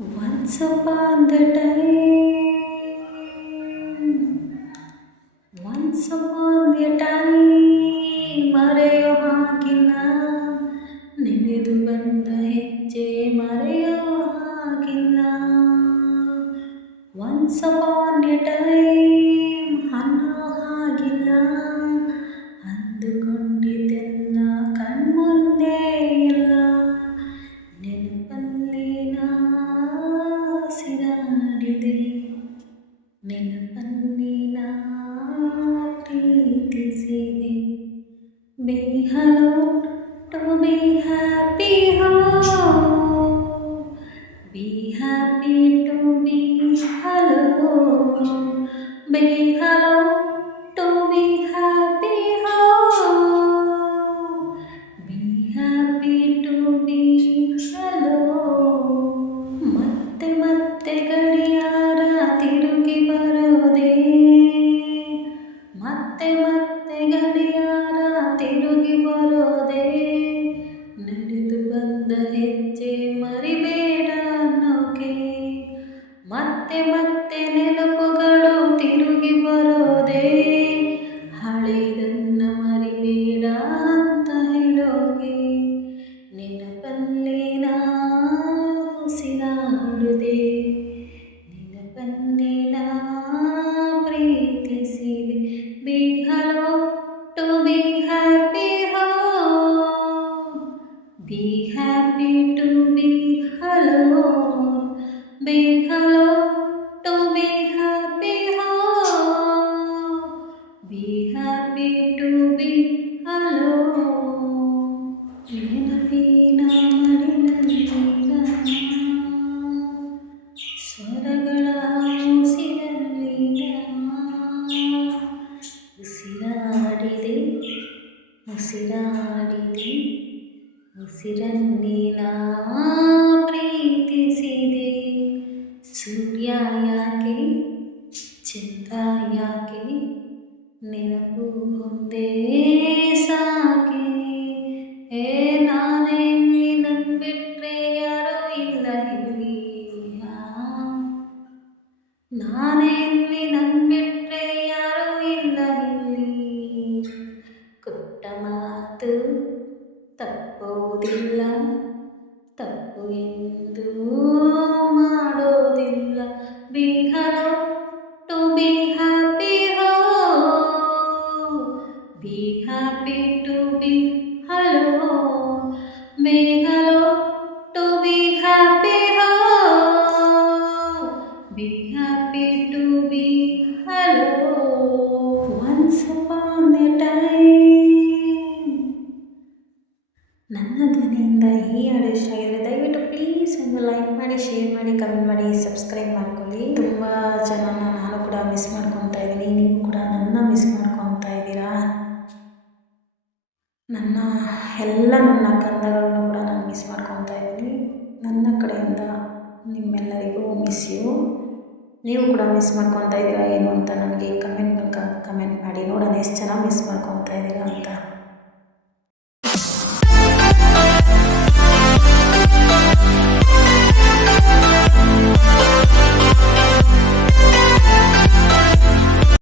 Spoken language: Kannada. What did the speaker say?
Once upon the time, once upon the time, ಮರೆಯೋ ಹಾಗಿಲ್ಲ ನೆನೆದು ಬಂದ ಹೆಜ್ಜೆ ಮರೆಯೋ ಹಾಗಿಲ್ಲ. Once upon a time, ಅನ್ನೋ ಹಾಗಿಲ್ಲ ಅಂದುಕೊಂಡಿದ್ದೆಲ್ಲ ಕಣ್ಮುಂದೆ ಇಲ್ಲ. ನೆನಪಲ್ಲಿ ಸಿರಾಡಿದೆ, ನೆನಪಲ್ಲಿ ಪ್ರೀತಿಸಿದೆ. Be alone to be happy, oh. Be happy to be alone. Be alone to be happy, oh. Be happy to be alone. ಮತ್ತೆ ಮತ್ತೆ ಗಡಿಯಾರ ತಿರುಗಿ ಬರೋದೇ, ಮತ್ತೆ ಮತ್ತೆ ಗಡಿಯಾರ ತಿರುಗಿ ಬರೋದೇ. ನಡೆದು ಬಂದ ಹೆಜ್ಜೆ ಮರಿಬೇಡ ಅನ್ನೋಕೆ, ಮತ್ತೆ ಮತ್ತೆ ನೆನಪುಗಳು ತಿರುಗಿ ಬರೋದೇ. ಹಳೆದನ್ನ ಮರಿಬೇಡ ಅಂತ ಹೇಳೋಕೆ, ನೆನಪಲ್ಲಿ ಉಸಿರಾಡುದೆ, ನೆನಪಲ್ಲಿ ಪ್ರೀತಿಸಿದೆ. Be alone to be happy, oh. Be happy to be alone. Be alone to be happy, oh. Be happy to be alone. ನೆನಪಿನ ಮಡಿಲಲ್ಲಿ ಸ್ವರಗಳ ಉಸಿರಲ್ಲಿ ಉಸಿರಾಡಿದೆ, ಉಸಿರಾಡಿದೆ, ಉಸಿರನ್ನೇ ಪ್ರೀತಿಸಿದೆ. ಸೂರ್ಯ ಯಾಕೆ, ಚಂದ್ರ ಯಾಕೆ, ನೆನಪು ಒಂದೇ ಸಾಕೆ. ನಾನೇ ಇಲ್ಲಿ ನನ್ ಬಿಟ್ರೆ ಯಾರೂ ಇಲ್ಲ ಇಲ್ಲಿ, ನಾನೇ ಇಲ್ಲಿ ನನ್ ಬಿಟ್ರೆ ಯಾರೂ ಇಲ್ಲ ಇಲ್ಲಿ. ಕೊಟ್ಟ ಮಾತು ತಪ್ಪೋದಿಲ್ಲ, ತಪ್ಪು ಎಂದು ಮಾಡೋದಿಲ್ಲ. Be alone to be happy, oh. Be happy to be alone. Be alone to be happy, oh. Be happy to be alone. Once upon a time. ನನ್ನ ಧ್ವನಿಯಿಂದ ಈ ಹಾಡು ಇಷ್ಟ ಆಗಿದರೆ ದಯವಿಟ್ಟು ಪ್ಲೀಸ್ ಒಂದು ಲೈಕ್ ಮಾಡಿ, ಶೇರ್ ಮಾಡಿ, ಕಮೆಂಟ್ ಮಾಡಿ, ಸಬ್ಸ್ಕ್ರೈಬ್ ಮಾಡ್ಕೊಳ್ಳಿ. ತುಂಬ ಜನನ ನಾನು ಕೂಡ ಮಿಸ್ ಮಾಡ್ಕೊತಾ ಇದ್ದೀನಿ, ನೀವು ಕೂಡ ನನ್ನ ಮಿಸ್ ಮಾಡ್ಕೊತಾ ಇದ್ದೀರಾ. ನನ್ನ ಕಂದಗಳನ್ನು ಕೂಡ ನಾನು ಮಿಸ್ ಮಾಡ್ಕೊತಾ ಇದ್ದೀನಿ. ನನ್ನ ಕಡೆಯಿಂದ ನಿಮ್ಮೆಲ್ಲರಿಗೂ ಮಿಸ್ ಯು. ನೀವು ಕೂಡ ಮಿಸ್ ಮಾಡ್ಕೊತಾ ಇದ್ದೀರಾ ಏನು ಅಂತ ನನಗೆ ಕಮೆಂಟ್ ಮೂಲಕ ಕಮೆಂಟ್ ಮಾಡಿ, ನೋಡೋಣ ಎಷ್ಟು ಜನ ಮಿಸ್ ಮಾಡ್ಕೊತಾ ಇದ್ದೀರಾ ಅಂತ.